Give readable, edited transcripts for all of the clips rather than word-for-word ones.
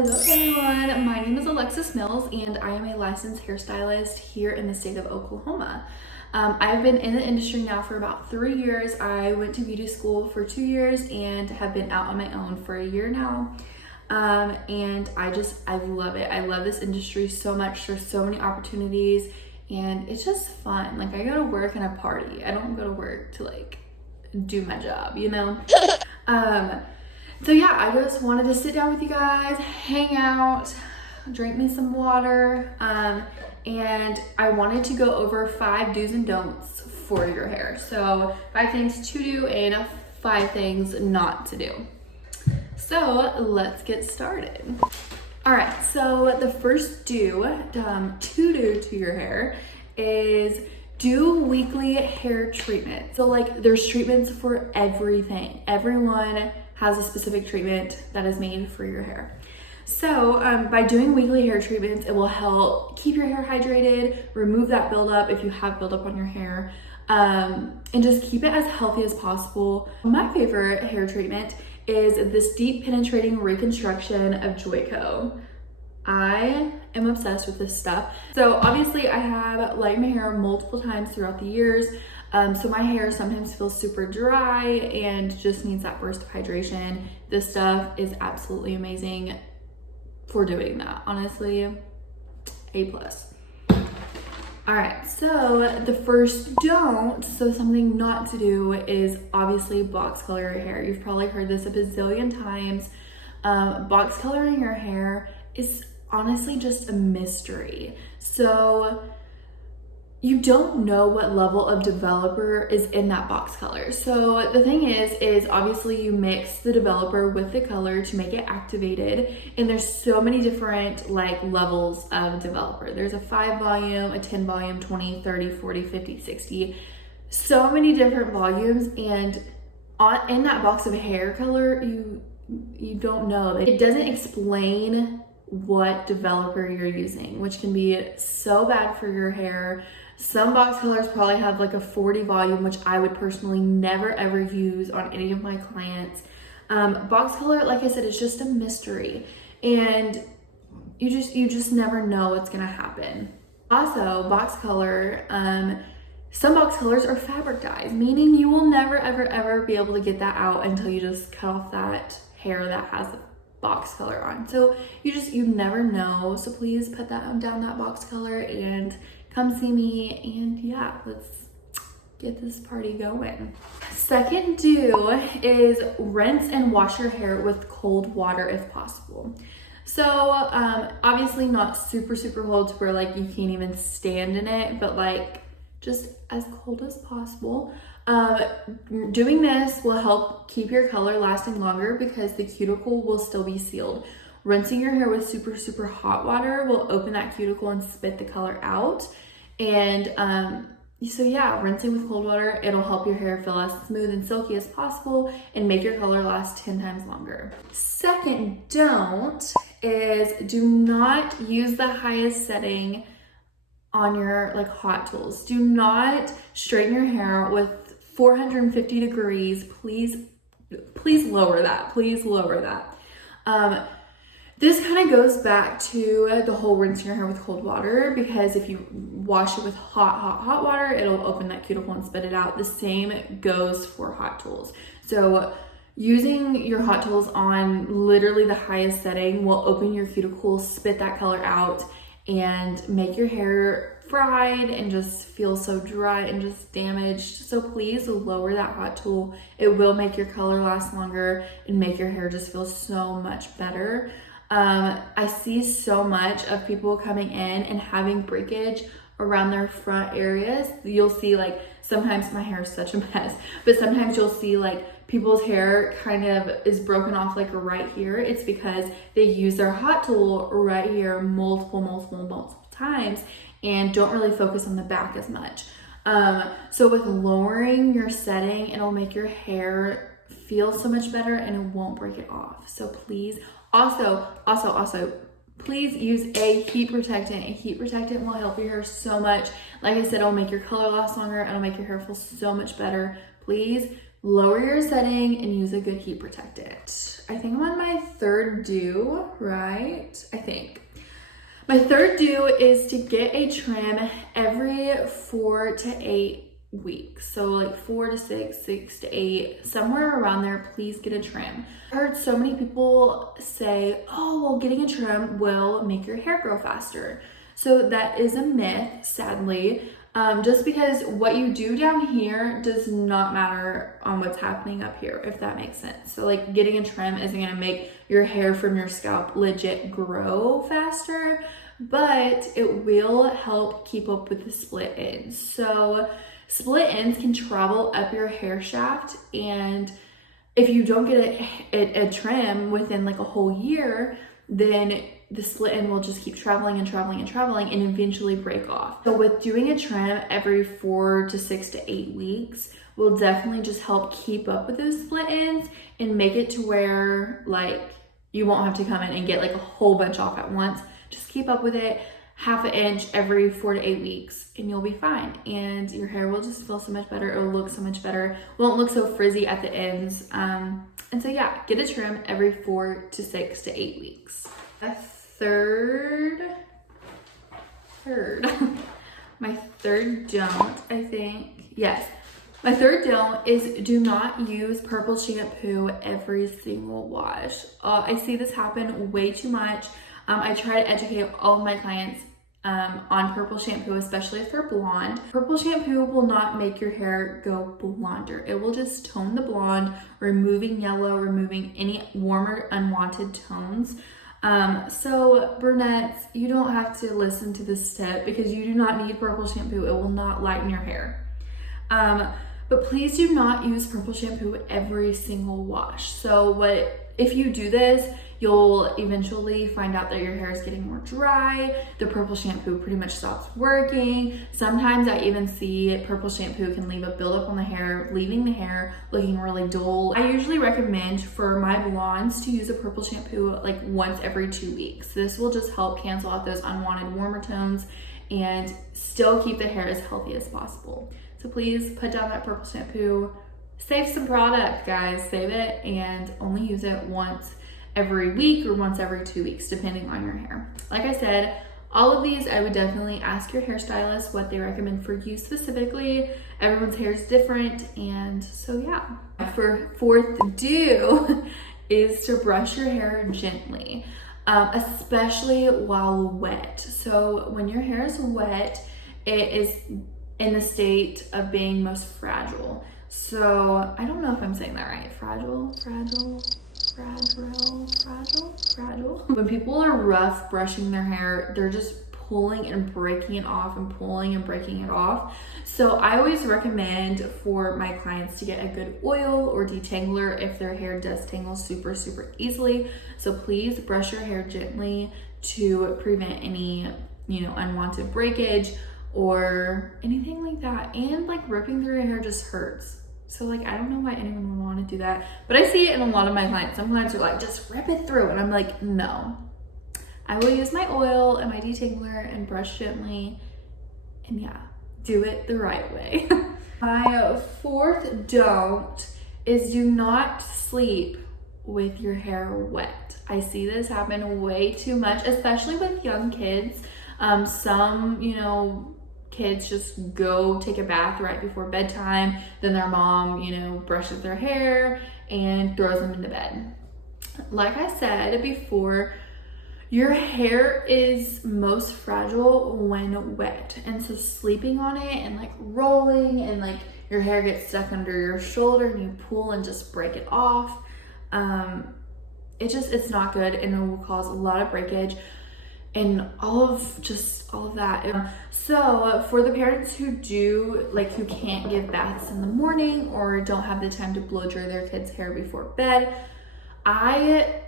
Hello everyone, my name is Alexis Mills and I am a licensed hairstylist here in the state of Oklahoma. I've been in the industry now for about 3 years. I went to beauty school for 2 years and have been out on my own for a year now. And I love it. I love this industry so much. There's so many opportunities and it's just fun. Like, I go to work and I party. I don't go to work to like do my job, you know? So yeah, I just wanted to sit down with you guys, hang out, drink me some water, and I wanted to go over 5 do's and don'ts for your hair. So 5 things to do and 5 things not to do. So let's get started. All right, so the first to do to your hair is do weekly hair treatment. So like, there's treatments for everything. Everyone has a specific treatment that is made for your hair. So by doing weekly hair treatments, it will help keep your hair hydrated, remove that buildup if you have buildup on your hair, and just keep it as healthy as possible. My favorite hair treatment is this deep penetrating reconstruction of Joico. I am obsessed with this stuff. So obviously I have lightened my hair multiple times throughout the years. So my hair sometimes feels super dry and just needs that burst of hydration. This stuff is absolutely amazing for doing that. Honestly, A+. All right, so the first don't, so something not to do, is obviously box color your hair. You've probably heard this a bazillion times. Box coloring your hair is honestly just a mystery. So you don't know what level of developer is in that box color. So the thing is obviously you mix the developer with the color to make it activated. And there's so many different like levels of developer. There's a 5 volume, a 10 volume, 20, 30, 40, 50, 60, so many different volumes. And in that box of hair color, you don't know. It doesn't explain what developer you're using, which can be so bad for your hair. Some box colors probably have like a 40 volume, which I would personally never ever use on any of my clients. Box color, like I said, is just a mystery, and you just never know what's gonna happen. Also, box color, some box colors are fabric dyes, meaning you will never ever be able to get that out until you just cut off that hair that has the box color on. So you never know. So please put that down, that box color, and come see me, and yeah, let's get this party going. Second do is rinse and wash your hair with cold water if possible. So obviously not super cold to where like you can't even stand in it, but like just as cold as possible. Doing this will help keep your color lasting longer because the cuticle will still be sealed. Rinsing your hair with super hot water will open that cuticle and spit the color out. And so yeah, rinsing with cold water, it'll help your hair feel as smooth and silky as possible and make your color last 10 times longer. Second don't is do not use the highest setting on your like hot tools. Do not straighten your hair with 450 degrees. Please lower that. Please lower that. This kind of goes back to the whole rinsing your hair with cold water, because if you wash it with hot water, it'll open that cuticle and spit it out. The same goes for hot tools. So using your hot tools on literally the highest setting will open your cuticle, spit that color out, and make your hair fried and just feel so dry and just damaged. So please lower that hot tool. It will make your color last longer and make your hair just feel so much better. I see so much of people coming in and having breakage around their front areas. You'll see like, sometimes my hair is such a mess, but sometimes you'll see like people's hair kind of is broken off like right here. It's because they use their hot tool right here multiple times and don't really focus on the back as much. So with lowering your setting, it'll make your hair feel so much better and it won't break it off. So please, also, please use a heat protectant. A heat protectant will help your hair so much. Like I said, it'll make your color last longer. It'll make your hair feel so much better. Please lower your setting and use a good heat protectant. I think I'm on my third do, right? I think. My third do is to get a trim every 4 to 8 weeks. So like 4 to 6, 6 to 8, somewhere around there, please get a trim. I heard so many people say, oh, well, getting a trim will make your hair grow faster. So that is a myth, sadly. Just because what you do down here does not matter on what's happening up here, if that makes sense. So like getting a trim isn't gonna make your hair from your scalp legit grow faster, but it will help keep up with the split ends. So split ends can travel up your hair shaft, and if you don't get a trim within like a whole year, then the split end will just keep traveling and traveling and traveling and eventually break off. So with doing a trim every 4 to 6 to 8 weeks will definitely just help keep up with those split ends and make it to where like you won't have to come in and get like a whole bunch off at once. Just keep up with it, half an inch every 4 to 8 weeks, and you'll be fine. And your hair will just feel so much better. It'll look so much better. Won't look so frizzy at the ends. And so yeah, get a trim every 4 to 6 to 8 weeks. My third don't, I think, yes. My third don't is do not use purple shampoo every single wash. I see this happen way too much. I try to educate all of my clients on purple shampoo, especially if they're blonde. Purple shampoo will not make your hair go blonder. It will just tone the blonde, removing yellow, removing any warmer unwanted tones. So brunettes, you don't have to listen to this tip because you do not need purple shampoo. It will not lighten your hair. But please do not use purple shampoo every single wash. So if you do this, you'll eventually find out that your hair is getting more dry. The purple shampoo pretty much stops working. Sometimes I even see purple shampoo can leave a buildup on the hair, leaving the hair looking really dull. I usually recommend for my blondes to use a purple shampoo like once every 2 weeks. This will just help cancel out those unwanted warmer tones and still keep the hair as healthy as possible. So please put down that purple shampoo. Save some product, guys. Save it and only use it once every week or once every 2 weeks, depending on your hair. Like I said, all of these, I would definitely ask your hairstylist what they recommend for you specifically. Everyone's hair is different, and so yeah. For fourth do is to brush your hair gently, especially while wet. So when your hair is wet, it is in the state of being most fragile. So I don't know if I'm saying that right. Fragile. When people are rough brushing their hair, they're just pulling and breaking it off and pulling and breaking it off. So I always recommend for my clients to get a good oil or detangler if their hair does tangle super easily. So please brush your hair gently to prevent any, unwanted breakage or anything like that. And like ripping through your hair just hurts. So like, I don't know why anyone would want to do that, but I see it in a lot of my clients. Some clients are like, just rip it through. And I'm like, no, I will use my oil and my detangler and brush gently. And yeah, do it the right way. My fourth don't is do not sleep with your hair wet. I see this happen way too much, especially with young kids. Some, kids just go take a bath right before bedtime, then their mom, brushes their hair and throws them into bed. Like I said before, your hair is most fragile when wet, and so sleeping on it and like rolling and like your hair gets stuck under your shoulder and you pull and just break it off, it's not good, and it will cause a lot of breakage and all of that. So for the parents who who can't give baths in the morning or don't have the time to blow dry their kids' hair before bed, I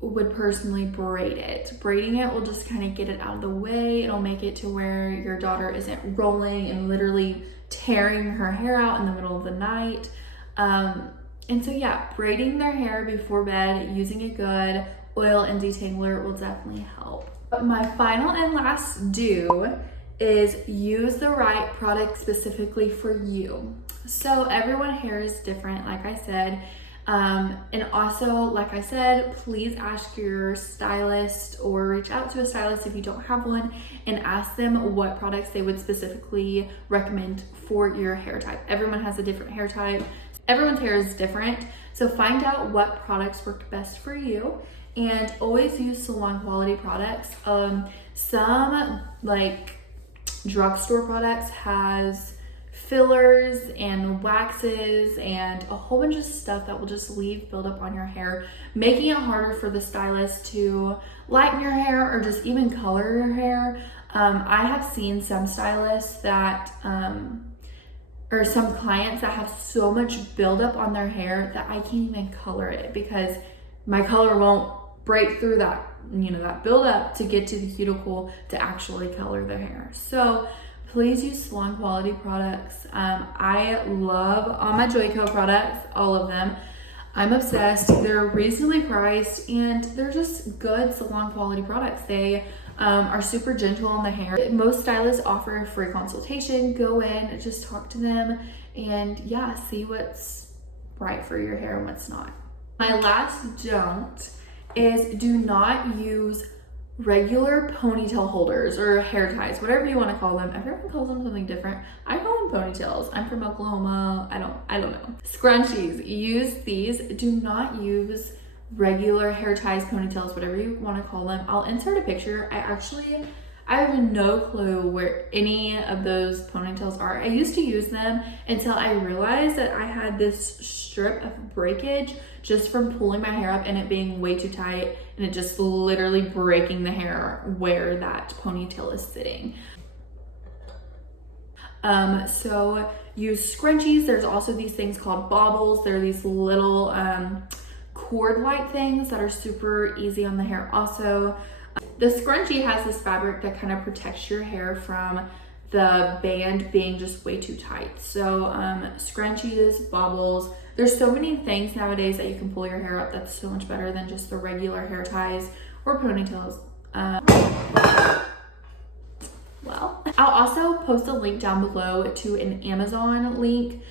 would personally braid it. Braiding it will just kind of get it out of the way. It'll make it to where your daughter isn't rolling and literally tearing her hair out in the middle of the night. And so yeah, braiding their hair before bed, using a good oil and detangler will definitely help. But my final and last do is use the right product specifically for you. So everyone's hair is different, like I said. And also, like I said, please ask your stylist or reach out to a stylist if you don't have one and ask them what products they would specifically recommend for your hair type. Everyone has a different hair type. Everyone's hair is different. So find out what products work best for you and always use salon quality products. Some like drugstore products has fillers and waxes and a whole bunch of stuff that will just leave buildup on your hair, making it harder for the stylist to lighten your hair or just even color your hair. I have seen some stylists that or some clients that have so much buildup on their hair that I can't even color it because my color won't break through that, that buildup to get to the cuticle to actually color their hair. So please use salon quality products. I love all my Joico products, all of them. I'm obsessed. They're reasonably priced and they're just good salon quality products. They are super gentle on the hair. Most stylists offer a free consultation. Go in, just talk to them, and yeah, see what's right for your hair and what's not. My last don't is do not use regular ponytail holders or hair ties, whatever you want to call them. Everyone calls them something different. I call them ponytails. I'm from Oklahoma. I don't know. Scrunchies, use these. Do not use regular hair ties, ponytails, whatever you want to call them. I'll insert a picture. I have no clue where any of those ponytails are. I used to use them until I realized that I had this strip of breakage just from pulling my hair up and it being way too tight and it just literally breaking the hair where that ponytail is sitting. So use scrunchies. There's also these things called bobbles. They're these little cord-like things that are super easy on the hair. Also, the scrunchie has this fabric that kind of protects your hair from the band being just way too tight. So scrunchies, bobbles, there's so many things nowadays that you can pull your hair up that's so much better than just the regular hair ties or ponytails. Well, I'll also post a link down below to an Amazon link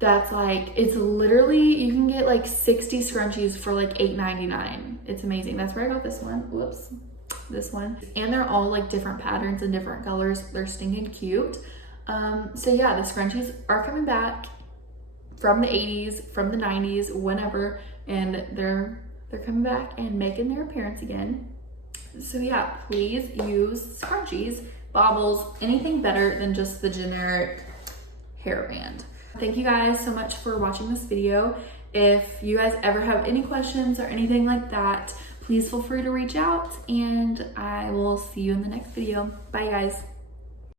that's like, it's literally, you can get like 60 scrunchies for like $8.99. It's amazing. That's where I got this one. Whoops. This one. And they're all like different patterns and different colors. They're stinking cute. So yeah, the scrunchies are coming back from the 80s, from the 90s, whenever, and they're coming back and making their appearance again. So yeah, please use scrunchies, bobbles, anything better than just the generic hairband. Thank you guys so much for watching this video. If you guys ever have any questions or anything like that, please feel free to reach out and I will see you in the next video. Bye guys.